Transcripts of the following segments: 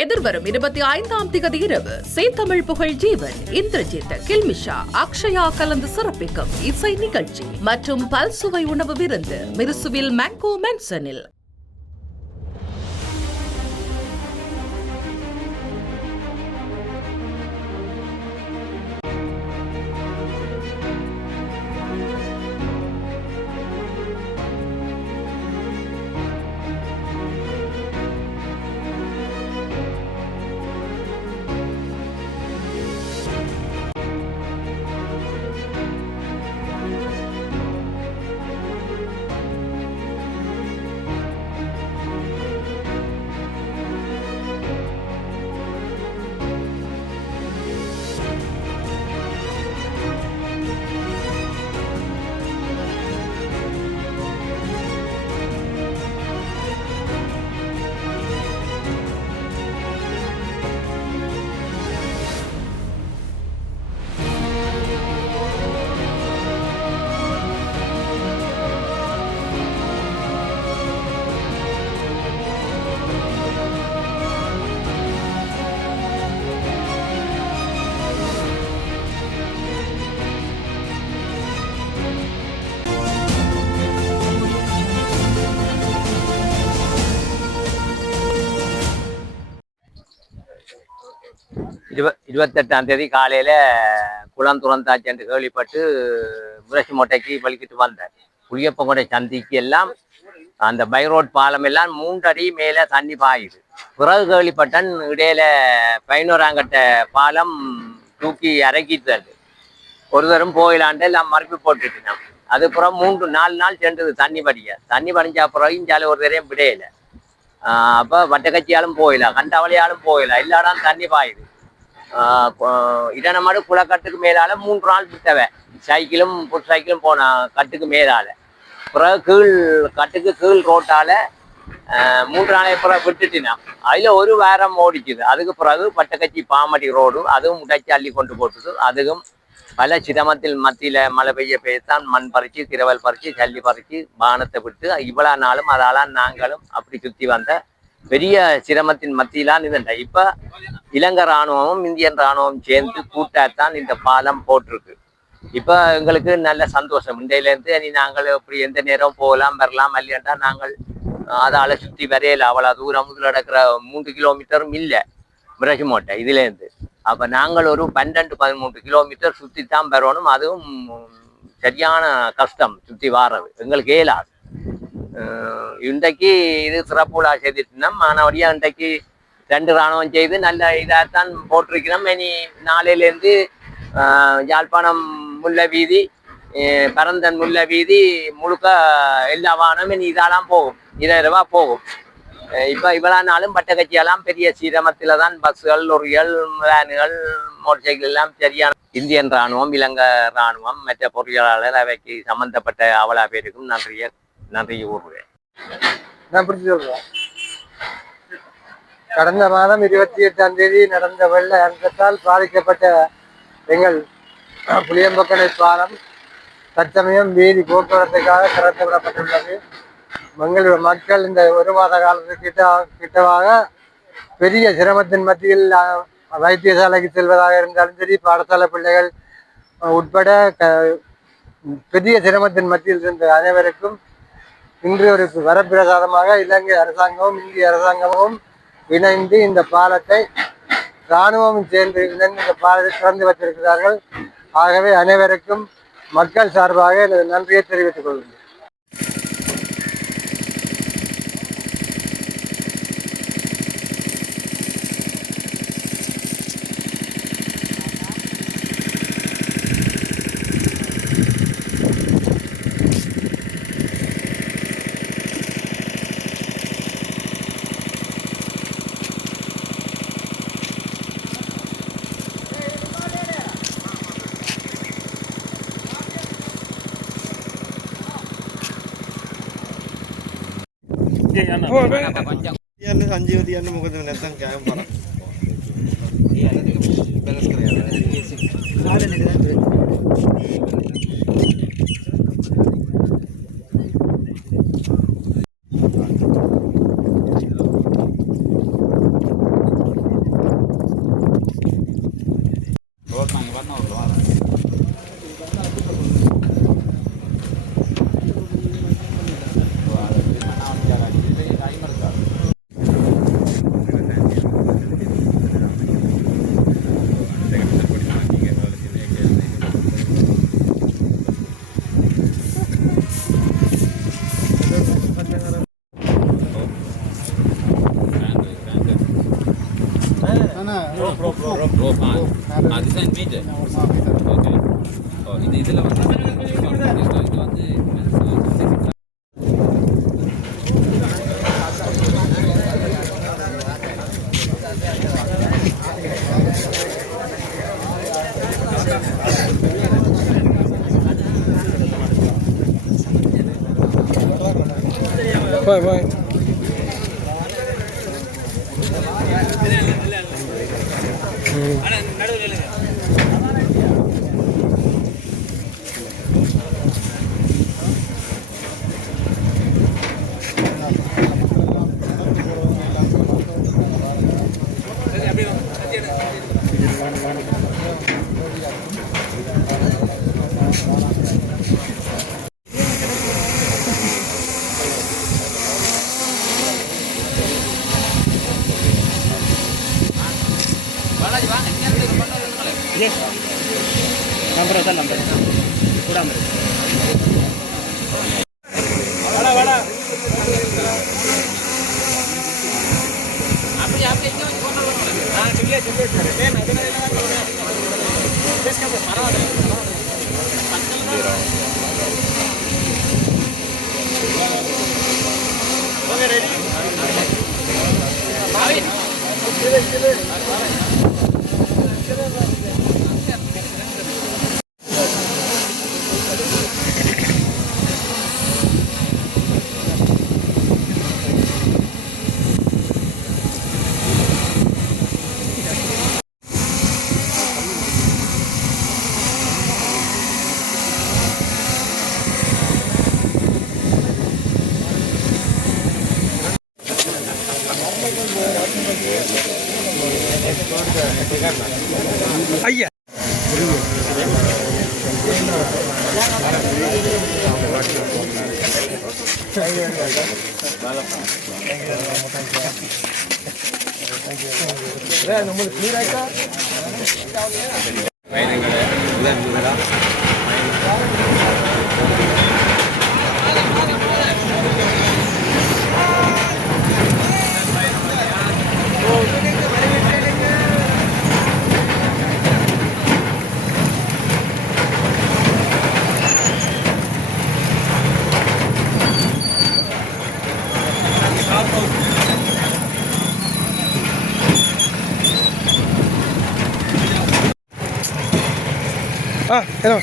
எதிர்வரும் 25ஆம் திகதி இரவு சேத்தமிழ் புகழ் ஜீவன், இந்திரஜித், கில்மிஷா, அக்ஷயா கலந்து சிறப்பிக்கும் இசை நிகழ்ச்சி மற்றும் பல்சுவை உணவு விருந்து மிருசுவில் மேங்கோ மென்சனில். இருபத்தெட்டாம் தேதி காலையில் குளம் துறந்தாச்சு என்று கேள்விப்பட்டு முரசி மொட்டைக்கு வலிக்கிட்டு வந்தேன். புளியப்பங்கோட்டை சந்திக்கு எல்லாம் அந்த பைரோட் பாலம் எல்லாம் 3 அடி மேலே தண்ணி பாயுது. பிறகு கேள்விப்பட்டன் இடையில 11ஆங்கட்ட பாலம் தூக்கி இறக்கிட்டு ஒரு தரம் போயிலாண்டு எல்லாம் மறுப்பி போட்டுட்டுனான். அதுக்கப்புறம் 3-4 நாள் சென்றது தண்ணி படிஞ்ச பிறகு இஞ்சால ஒரு தரையும் விடையில. அப்போ வட்டக்கச்சியாலும் போயிடலாம், கண்டவளையாலும் போயிடலாம், இல்லாதான் தண்ணி பாயுது. இடனமாடு குளக்கட்டுக்கு மேலால 3 நாள் விட்டவன் சைக்கிளும் புட் சைக்கிளும் போன கட்டுக்கு மேலால. பிறகு கட்டுக்கு கீழ் ரோட்டால 3 நாளைக்கு பிறகு விட்டுட்டினான். அதுல ஒரு வாரம் ஓடிச்சுது. அதுக்கு பிறகு பட்டக்கச்சி பாமடி ரோடு அதுவும் முடைச்சி அள்ளி கொண்டு போட்டுது. அதுவும் பல சிரமத்தில் மத்தியில மழை பெய்யத்தான் மண் பறிச்சு கிரவல் பறிச்சு சல்லி பறிச்சு பானத்தை விட்டு இவ்வளவு நாளும் அதால நாங்களும் அப்படி சுத்தி வந்த பெரிய சிரமத்தின் மத்தியிலான் இருந்த. இப்ப இலங்கை இராணுவமும் இந்தியன் இராணுவம் சேர்ந்து கூட்டாத்தான் இந்த பாலம் போட்டிருக்கு. இப்ப எங்களுக்கு நல்ல சந்தோஷம். இன்றையிலேருந்து இனி நாங்கள் இப்படி எந்த நேரம் போகலாம் வரலாம் இல்லையண்டா நாங்கள் அதால சுற்றி வரையில அவ்வளவு தூரம் முதல் நடக்கிற 3 கிலோமீட்டரும் இல்லை முரசிமோட்டை இதுலேருந்து. அப்ப நாங்கள் ஒரு 12-13 கிலோமீட்டர் சுற்றித்தான் பெறணும். அதுவும் சரியான கஷ்டம் சுற்றி வாரது, எங்களுக்கு இயலாது. இன்றைக்கு இது சிறப்பு விழா செய்துட்டோம். மாணவடியா இன்றைக்கு 2 இராணுவம் செய்து நல்ல இதாகத்தான் போட்டிருக்கிறோம். இனி நாளையிலேருந்து யாழ்ப்பாணம் முல்லை வீதி, பரந்தன் முல்லை வீதி முழுக்க எல்லா வாகனம் இனி இதெல்லாம் போகும், 20 ரூபா போகும். இப்போ இவ்வளோ நாளும் பட்டக்கட்சியெல்லாம் பெரிய சிரமத்தில் தான் பஸ்ஸுகள், லொரிகள், வேனுகள், மோட்டர் சைக்கிள் எல்லாம் சரியான. இந்தியன் இராணுவம், இலங்கை இராணுவம், மற்ற பொறியாளர் அவைக்கு சம்பந்தப்பட்ட அவ்வளோ பேருக்கும் நன்றி கூறுகிறேன். கடந்த மாதம் 28ஆம் தேதி நடந்த வெள்ள அனர்த்தத்தால் பாதிக்கப்பட்ட எங்கள் புளியம்பக்கனை பாலம் தற்சமயம் வீதி போக்குவரத்துக்காக திறந்து விடப்பட்டுள்ளது. மக்கள் இந்த 1 மாத காலத்துக்கு கிட்டவாக பெரிய சிரமத்தின் மத்தியில் வைத்தியசாலைக்கு செல்வதாக இருந்தாலும் சரி, பாடசாலை பிள்ளைகள் உட்பட பெரிய சிரமத்தின் மத்தியில் இருந்த அனைவருக்கும் இன்று ஒரு வரப்பிரசாதமாக இலங்கை அரசாங்கமும் இந்திய அரசாங்கமும் இணைந்து இந்த பாலத்தை இராணுவமும் சேர்ந்து இணைந்து இந்த பாலத்தை திறந்து வைத்திருக்கிறார்கள். ஆகவே அனைவருக்கும் மக்கள் சார்பாக எனது நன்றியை தெரிவித்துக் கொள்கிறேன். සංජීව තියන්න මොකද නැත්තම් කෑම බලන්න. බැලන්ස් කරලා டிசைன் மீட்டர் ஓகே ஓ இது இதில் வந்து இது வந்து Bye bye. நம்பர் தான் நம்பர் கூடாம ஐயா நம்மளுக்கு clear ஆயிட்டா hello.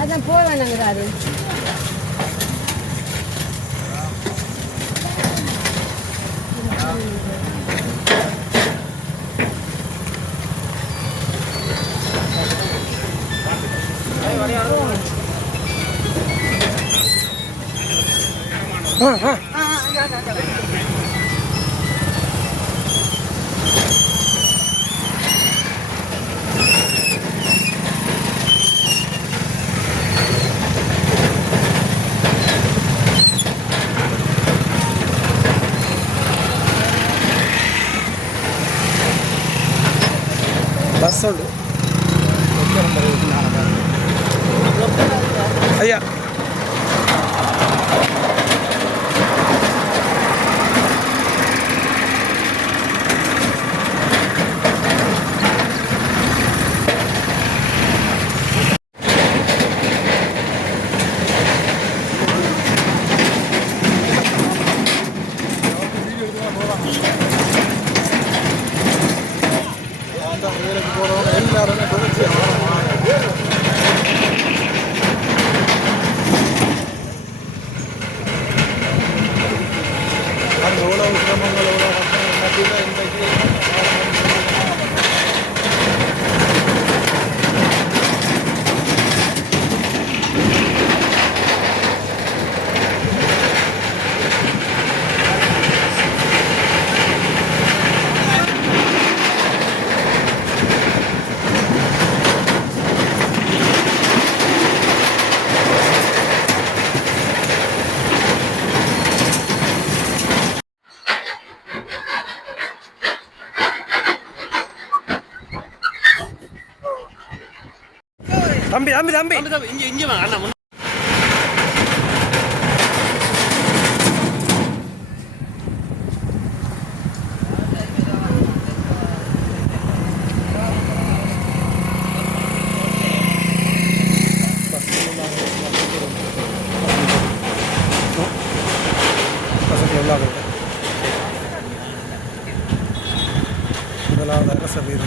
அதான் போவேன் பஸ் சொல்லு ஐயா தம்பி தம்பி தம்பி இங்கே வாங்க அண்ணா முதலாவதாக சபீர்